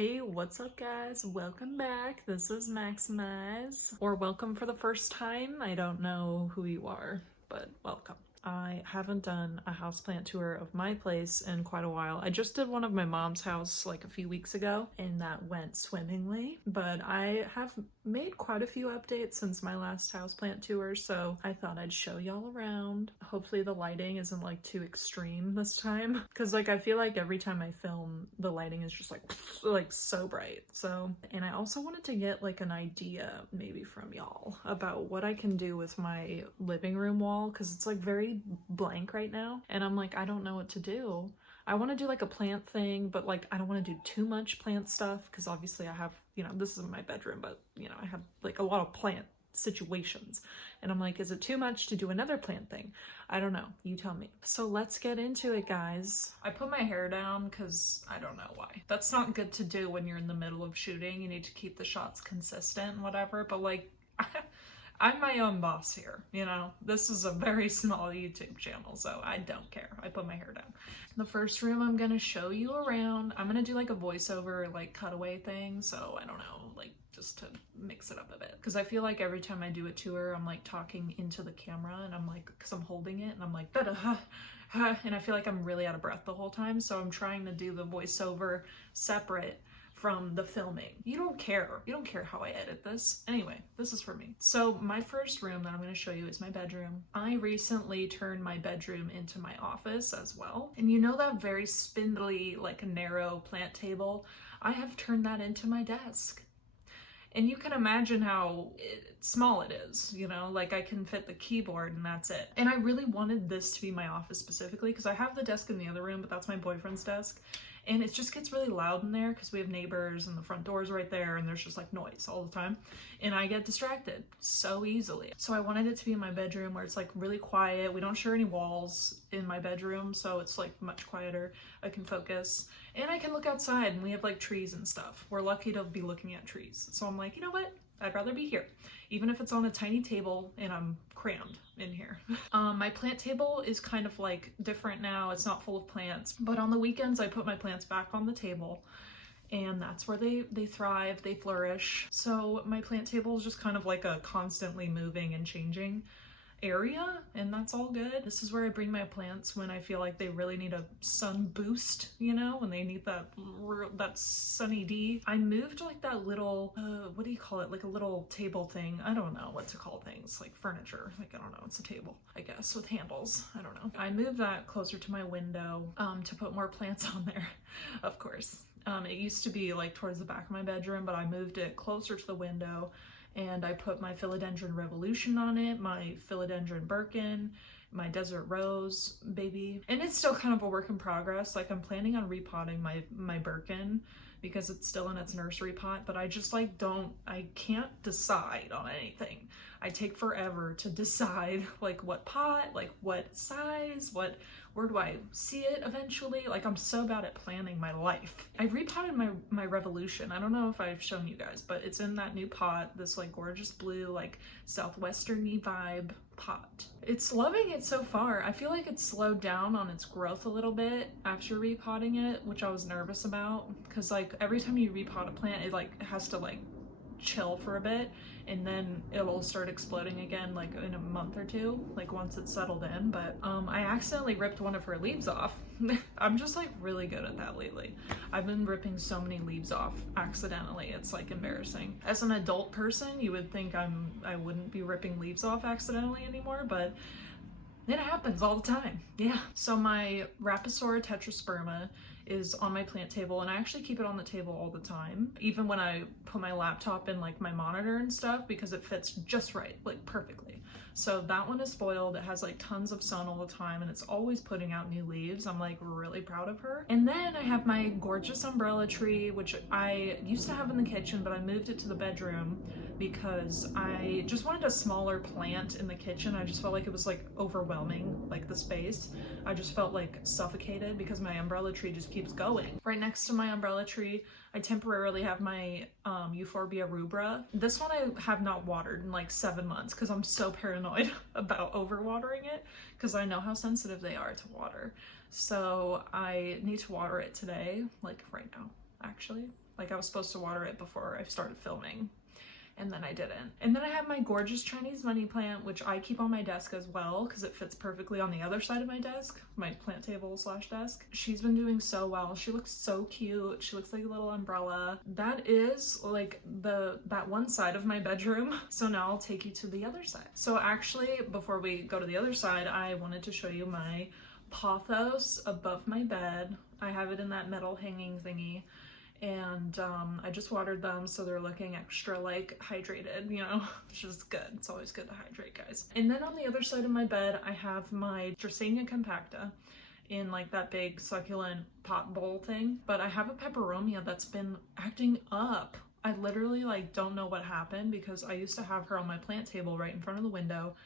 Hey, what's up guys? Welcome back. This is Maximize, or welcome for the first time. I don't know who you are, but welcome. I haven't done a houseplant tour of my place in quite a while. I just did one of my mom's house like a few weeks ago and that went swimmingly, but I have made quite a few updates since my last houseplant tour, so I thought I'd show y'all around. Hopefully the lighting isn't like too extreme this time, because like I feel like every time I film the lighting is just like so bright. So, and I also wanted to get like an idea maybe from y'all about what I can do with my living room wall, because it's like very blank right now and I'm like, I don't know what to do. I want to do like a plant thing, but like I don't want to do too much plant stuff because obviously I have, you know, this is my bedroom, but you know, I have like a lot of plant situations and I'm like, is it too much to do another plant thing? I don't know, you tell me. So let's get into it, guys. I put my hair down because I don't know why. That's not good to do when you're in the middle of shooting. You need to keep the shots consistent and whatever, but like I'm my own boss here, you know? This is a very small YouTube channel, so I don't care. I put my hair down. The first room I'm gonna show you around, I'm gonna do like a voiceover, like cutaway thing, so I don't know, like just to mix it up a bit. Because I feel like every time I do a tour, I'm like talking into the camera and I'm like, because I'm holding it and I'm like, and I feel like I'm really out of breath the whole time, so I'm trying to do the voiceover separate from the filming. You don't care how I edit this. Anyway, this is for me. So my first room that I'm going to show you is my bedroom. I recently turned my bedroom into my office as well. And you know that very spindly, like narrow plant table? I have turned that into my desk. And you can imagine how small it is, you know, like I can fit the keyboard and that's it. And I really wanted this to be my office specifically because I have the desk in the other room, but that's my boyfriend's desk. And it just gets really loud in there because we have neighbors and the front door's right there and there's just like noise all the time. And I get distracted so easily. So I wanted it to be in my bedroom where it's like really quiet. We don't share any walls in my bedroom, so it's like much quieter. I can focus and I can look outside and we have like trees and stuff. We're lucky to be looking at trees. So I'm like, you know what? I'd rather be here, even if it's on a tiny table and I'm crammed in here. My plant table is kind of like different now. It's not full of plants, but on the weekends I put my plants back on the table and that's where they thrive, they flourish. So my plant table is just kind of like a constantly moving and changing area, and that's all good. This is where I bring my plants when I feel like they really need a sun boost, you know, when they need that sunny D. I moved like that little what do you call it, like a little table thing. I don't know what to call things, like furniture, like I don't know, it's a table I guess with handles, I don't know. I moved that closer to my window to put more plants on there. Of course, it used to be like towards the back of my bedroom, but I moved it closer to the window. And I put my Philodendron Revolution on it, my Philodendron Birkin, my Desert Rose baby. And it's still kind of a work in progress. Like I'm planning on repotting my Birkin because it's still in its nursery pot, but I just like I can't decide on anything. I take forever to decide like what pot, like what size, where do I see it eventually? Like I'm so bad at planning my life. I repotted my Revolution. I don't know if I've shown you guys, but it's in that new pot, this like gorgeous blue, like southwestern-y vibe pot. It's loving it so far. I feel like it's slowed down on its growth a little bit after repotting it, which I was nervous about because like every time you repot a plant, it like has to like chill for a bit and then it'll start exploding again like in a month or two, like once it's settled in. But I accidentally ripped one of her leaves off. I'm just like really good at that lately. I've been ripping so many leaves off accidentally, it's like embarrassing. As an adult person you would think I wouldn't be ripping leaves off accidentally anymore, but it happens all the time. Yeah. So my Rapasaura tetrasperma is on my plant table and I actually keep it on the table all the time, even when I put my laptop in like my monitor and stuff, because it fits just right, like perfectly. So that one is spoiled. It has like tons of sun all the time and it's always putting out new leaves. I'm like really proud of her. And then I have my gorgeous umbrella tree, which I used to have in the kitchen, but I moved it to the bedroom because I just wanted a smaller plant in the kitchen. I just felt like it was like overwhelming, like the space. I just felt like suffocated because my umbrella tree just keeps going. Right next to my umbrella tree, I temporarily have my Euphorbia rubra. This one I have not watered in like 7 months because I'm so paranoid about overwatering it because I know how sensitive they are to water. So I need to water it today, like right now. actually. Like I was supposed to water it before I started filming, and then I didn't. And then I have my gorgeous Chinese money plant, which I keep on my desk as well because it fits perfectly on the other side of my desk, my plant table / desk. She's been doing so well. She looks so cute. She looks like a little umbrella. That is like that one side of my bedroom. So now I'll take you to the other side. So actually, before we go to the other side, I wanted to show you my pothos above my bed. I have it in that metal hanging thingy. And I just watered them so they're looking extra like hydrated, you know, which is good. It's always good to hydrate, guys. And then on the other side of my bed, I have my Dracænia compacta in like that big succulent pot bowl thing. But I have a peperomia that's been acting up. I literally like don't know what happened because I used to have her on my plant table right in front of the window.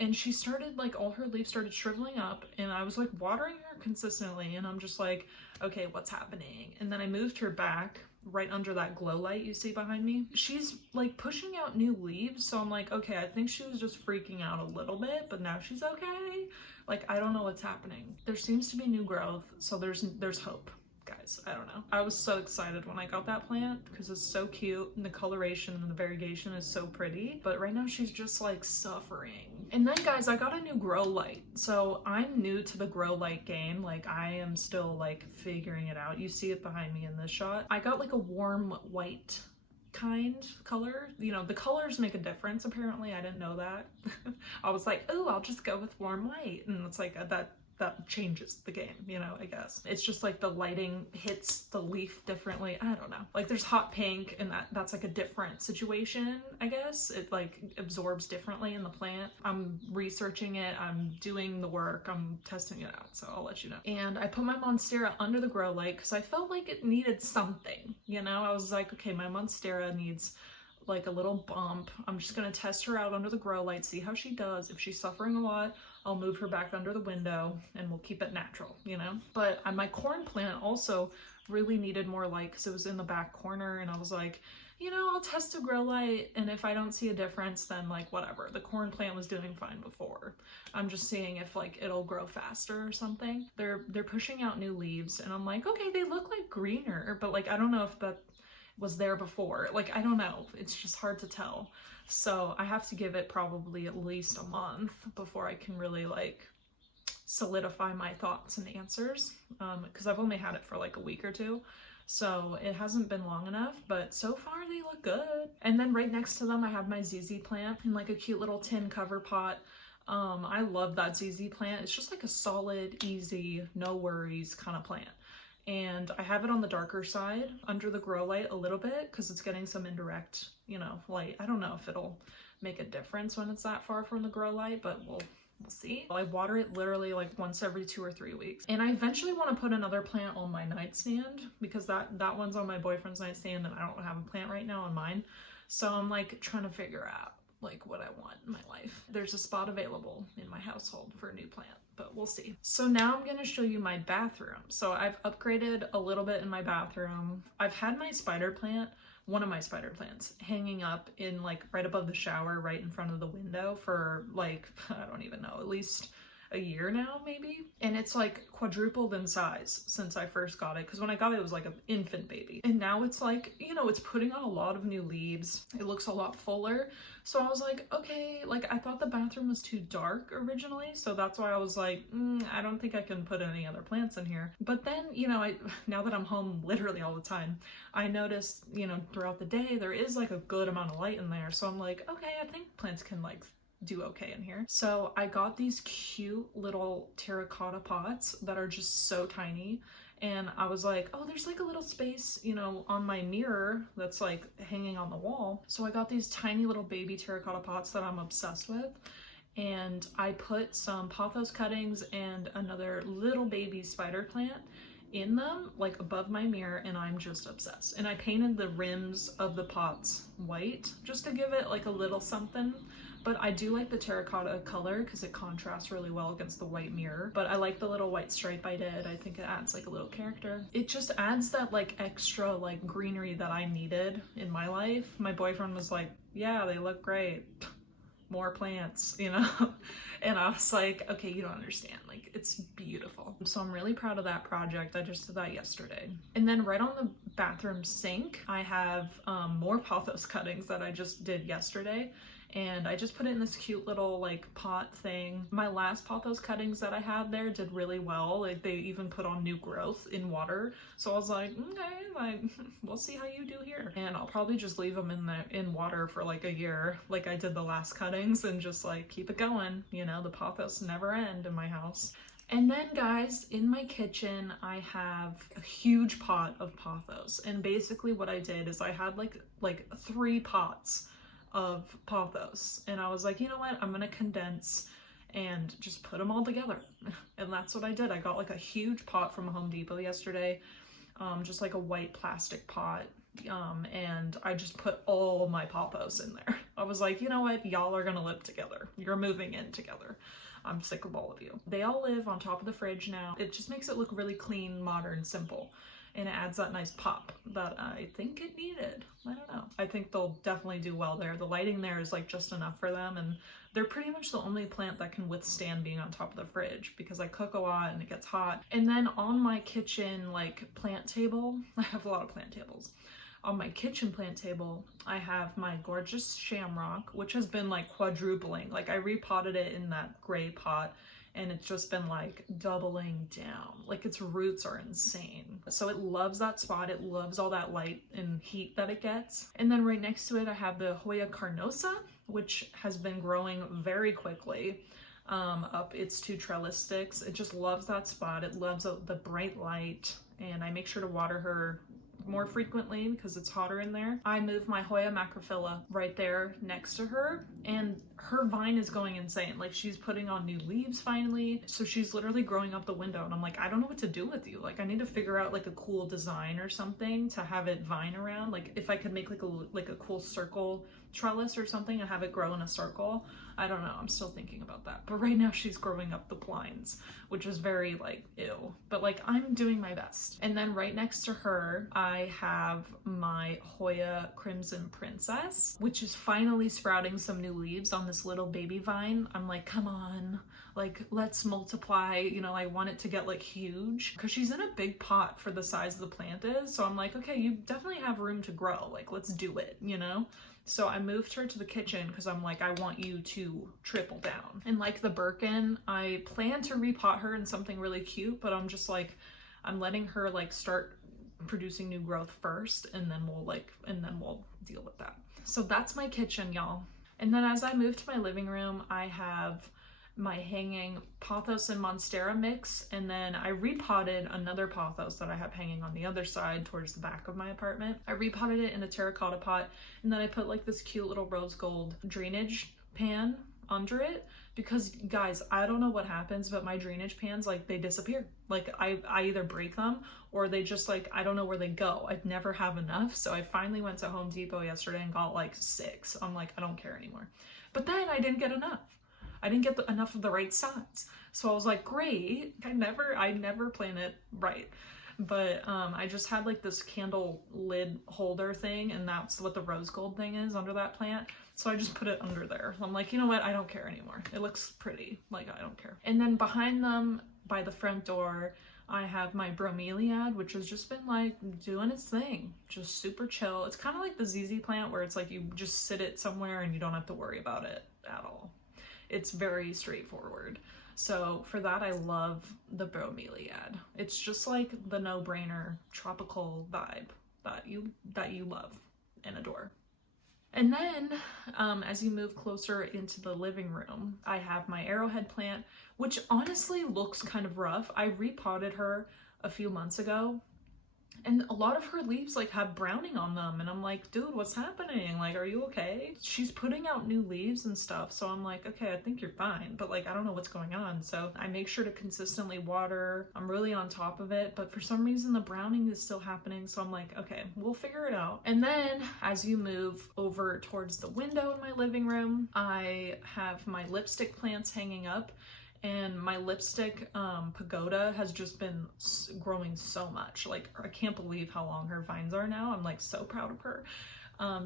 And she started, like, all her leaves started shriveling up, and I was, like, watering her consistently, and I'm just like, okay, what's happening? And then I moved her back right under that glow light you see behind me. She's, like, pushing out new leaves, so I'm like, okay, I think she was just freaking out a little bit, but now she's okay. Like, I don't know what's happening. There seems to be new growth, so there's hope. Guys, I don't know. I was so excited when I got that plant because it's so cute and the coloration and the variegation is so pretty, but right now she's just like suffering. And then guys, I got a new grow light. So I'm new to the grow light game. Like I am still like figuring it out. You see it behind me in this shot. I got like a warm white kind color. You know, the colors make a difference apparently. I didn't know that. I was like, oh, I'll just go with warm white. And it's like that changes the game, you know, I guess. It's just like the lighting hits the leaf differently. I don't know. Like there's hot pink and that's like a different situation, I guess. It like absorbs differently in the plant. I'm researching it. I'm doing the work. I'm testing it out. So I'll let you know. And I put my Monstera under the grow light because I felt like it needed something, you know? I was like, okay, my Monstera needs like a little bump. I'm just gonna test her out under the grow light, see how she does. If she's suffering a lot, I'll move her back under the window and we'll keep it natural, you know? But my corn plant also really needed more light because it was in the back corner, and I was like, you know, I'll test a grow light, and if I don't see a difference, then like whatever. The corn plant was doing fine before. I'm just seeing if like it'll grow faster or something. They're pushing out new leaves, and I'm like, okay, they look like greener, but like I don't know if that was there before. Like, I don't know. It's just hard to tell. So I have to give it probably at least a month before I can really like solidify my thoughts and answers. Because I've only had it for like a week or two. So it hasn't been long enough, but so far they look good. And then right next to them, I have my ZZ plant in like a cute little tin cover pot. I love that ZZ plant. It's just like a solid, easy, no worries kind of plant. And I have it on the darker side under the grow light a little bit because it's getting some indirect, you know, light. I don't know if it'll make a difference when it's that far from the grow light, but we'll see. I water it literally like once every 2 or 3 weeks. And I eventually want to put another plant on my nightstand because that one's on my boyfriend's nightstand and I don't have a plant right now on mine. So I'm like trying to figure out like what I want in my life. There's a spot available in my household for a new plant, but we'll see. So now I'm going to show you my bathroom. So I've upgraded a little bit in my bathroom. I've had my spider plant, one of my spider plants, hanging up in like right above the shower, right in front of the window for like, I don't even know, at least a year now maybe. And it's like quadrupled in size since I first got it, because when I got it, it was like an infant baby, and now it's like, you know, it's putting on a lot of new leaves. It looks a lot fuller. So I was like, okay, like I thought the bathroom was too dark originally, so that's why I was like, I don't think I can put any other plants in here. But then, you know, now that I'm home literally all the time, I noticed, you know, throughout the day there is like a good amount of light in there. So I'm like, okay, I think plants can like do okay in here. So I got these cute little terracotta pots that are just so tiny, and I was like, oh, there's like a little space, you know, on my mirror that's like hanging on the wall. So I got these tiny little baby terracotta pots that I'm obsessed with, and I put some pothos cuttings and another little baby spider plant in them, like above my mirror, and I'm just obsessed. And I painted the rims of the pots white just to give it like a little something. But I do like the terracotta color because it contrasts really well against the white mirror. But I like the little white stripe I did. I think it adds like a little character. It just adds that like extra like greenery that I needed in my life. My boyfriend was like, yeah, they look great. More plants, you know? And I was like, okay, you don't understand. Like, it's beautiful. So I'm really proud of that project. I just did that yesterday. And then right on the bathroom sink, I have more pothos cuttings that I just did yesterday. And I just put it in this cute little like pot thing. My last pothos cuttings that I had there did really well. Like they even put on new growth in water. So I was like, okay, like we'll see how you do here. And I'll probably just leave them in water for like a year, like I did the last cuttings, and just like keep it going. You know, the pothos never end in my house. And then guys, in my kitchen, I have a huge pot of pothos. And basically what I did is I had like 3 pots of pothos, and I was like, you know what, I'm gonna condense and just put them all together. And that's what I did. I got like a huge pot from Home Depot yesterday, just like a white plastic pot, and I just put all my pothos in there. I was like, you know what, y'all are gonna live together, you're moving in together. I'm sick of all of you. They all live on top of the fridge now. It just makes it look really clean, modern, simple. And it adds that nice pop that I think it needed. I don't know. I think they'll definitely do well there. The lighting there is like just enough for them, and they're pretty much the only plant that can withstand being on top of the fridge because I cook a lot and it gets hot. And then on my kitchen like plant table, I have a lot of plant tables. On my kitchen plant table, I have my gorgeous shamrock, which has been like quadrupling. Like I repotted it in that gray pot, and it's just been like doubling down. Like its roots are insane. So it loves that spot. It loves all that light and heat that it gets. And then right next to it, I have the Hoya carnosa, which has been growing very quickly up its 2 trellis sticks. It just loves that spot. It loves the bright light, and I make sure to water her more frequently because it's hotter in there. I moved my Hoya macrophylla right there next to her, and her vine is going insane. Like she's putting on new leaves finally. So she's literally growing up the window, and I'm like, I don't know what to do with you. Like I need to figure out like a cool design or something to have it vine around. Like if I could make like a cool circle trellis or something and have it grow in a circle. I don't know, I'm still thinking about that. But right now she's growing up the blinds, which is very like ew, but like I'm doing my best. And then right next to her, I have my Hoya Crimson Princess, which is finally sprouting some new leaves on this little baby vine. I'm like, come on, like let's multiply, you know, I want it to get like huge because she's in a big pot for the size the plant is. So I'm like, okay, you definitely have room to grow, like let's do it, you know? So I moved her to the kitchen because I'm like, I want you to triple down. And like the Birkin, I plan to repot her in something really cute, but I'm just like, I'm letting her like start producing new growth first, and then we'll deal with that. So that's my kitchen, y'all. And then as I move to my living room, I have my hanging pothos and monstera mix, and then I repotted another pothos that I have hanging on the other side towards the back of my apartment. I repotted it in a terracotta pot, and then I put like this cute little rose gold drainage pan under it because guys, I don't know what happens, but my drainage pans, like they disappear. Like I either break them or they just like, I don't know where they go. I'd never have enough. So I finally went to Home Depot yesterday and got like 6. I'm like, I don't care anymore. But then I didn't get enough. I didn't get enough of the right size. So I was like, great. I never plan it right. But I just had like this candle lid holder thing, and that's what the rose gold thing is under that plant. So I just put it under there. I'm like, you know what? I don't care anymore. It looks pretty. Like, I don't care. And then behind them, by the front door, I have my bromeliad, which has just been like doing its thing. Just super chill. It's kind of like the ZZ plant where it's like you just sit it somewhere and you don't have to worry about it at all. It's very straightforward. So for that, I love the bromeliad. It's just like the no-brainer tropical vibe that you love and adore. And then as you move closer into the living room, I have my arrowhead plant, which honestly looks kind of rough. I repotted her a few months ago, and a lot of her leaves like have browning on them, and I'm like, dude, what's happening? Like, are you okay? She's putting out new leaves and stuff, so I'm like, okay, I think you're fine, but like I don't know what's going on. So I make sure to consistently water. I'm really on top of it, but for some reason the browning is still happening, so I'm like, okay, we'll figure it out. And then as you move over towards the window in my living room, I have my lipstick plants hanging up. And my lipstick pagoda has just been growing so much. Like, I can't believe how long her vines are now. I'm like so proud of her.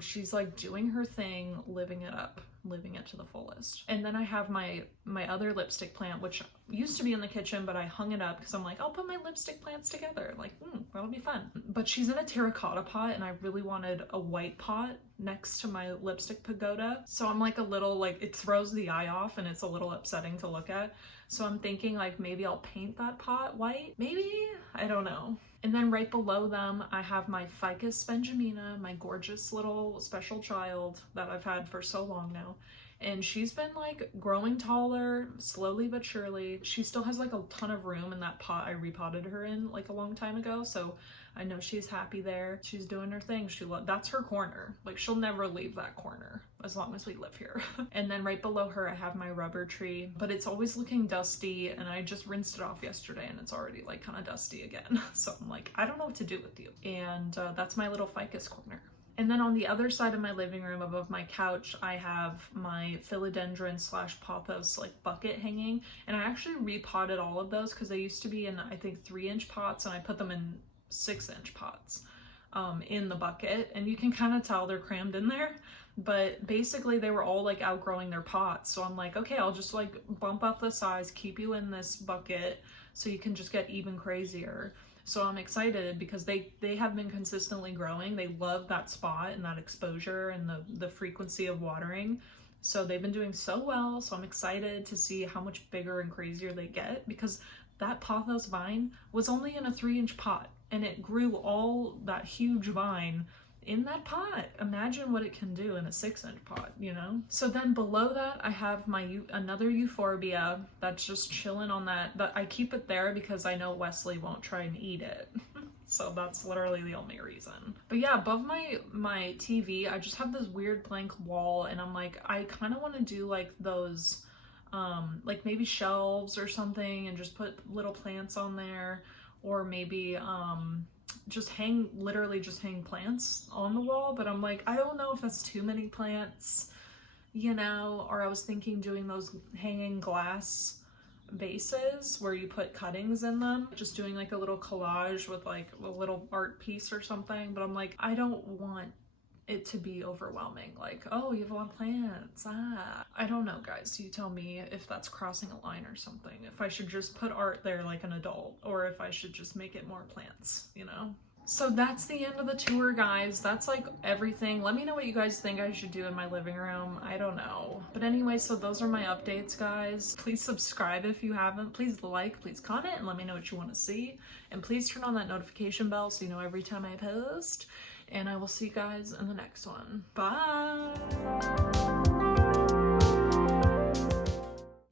She's like doing her thing, living it up. living it to the fullest. And then I have my other lipstick plant, which used to be in the kitchen, but I hung it up because I'm like, I'll put my lipstick plants together. Like, that'll be fun. But she's in a terracotta pot, and I really wanted a white pot next to my lipstick pagoda. So I'm like a little, like, it throws the eye off and it's a little upsetting to look at. So I'm thinking like maybe I'll paint that pot white. Maybe, I don't know. And then right below them, I have my Ficus benjamina, my gorgeous little special child that I've had for so long now. And she's been like growing taller, slowly but surely. She still has like a ton of room in that pot I repotted her in like a long time ago. So I know she's happy there. She's doing her thing. That's her corner. Like, she'll never leave that corner as long as we live here. And then right below her, I have my rubber tree, but it's always looking dusty, and I just rinsed it off yesterday and it's already like kind of dusty again. So I'm like, I don't know what to do with you. And that's my little ficus corner. And then on the other side of my living room above my couch, I have my philodendron / pothos like bucket hanging. And I actually repotted all of those because they used to be in, I think, 3-inch pots, and I put them in 6-inch pots in the bucket, and you can kind of tell they're crammed in there, but basically they were all like outgrowing their pots. So I'm like, okay, I'll just like bump up the size, keep you in this bucket so you can just get even crazier. So I'm excited because they have been consistently growing. They love that spot and that exposure and the frequency of watering. So they've been doing so well. So I'm excited to see how much bigger and crazier they get, because that pothos vine was only in a 3-inch pot, and it grew all that huge vine in that pot. Imagine what it can do in a 6-inch pot, you know? So then below that, I have another euphorbia that's just chilling on that, but I keep it there because I know Wesley won't try and eat it. So that's literally the only reason. But yeah, above my TV, I just have this weird blank wall, and I'm like, I kind of want to do like those, like maybe shelves or something, and just put little plants on there, or maybe literally just hang plants on the wall. But I'm like, I don't know if that's too many plants, you know. Or I was thinking doing those hanging glass vases where you put cuttings in them, just doing like a little collage with like a little art piece or something. But I'm like, I don't want it to be overwhelming, like, oh, you have a lot of plants. I don't know, guys. You tell me if that's crossing a line or something, if I should just put art there like an adult, or if I should just make it more plants, you know. So that's the end of the tour, guys. That's like everything. Let me know what you guys think I should do in my living room. I don't know. But anyway, so those are my updates, guys. Please subscribe if you haven't. Please like, please comment, and let me know what you want to see. And please turn on that notification bell so you know every time I post. And I will see you guys in the next one. Bye!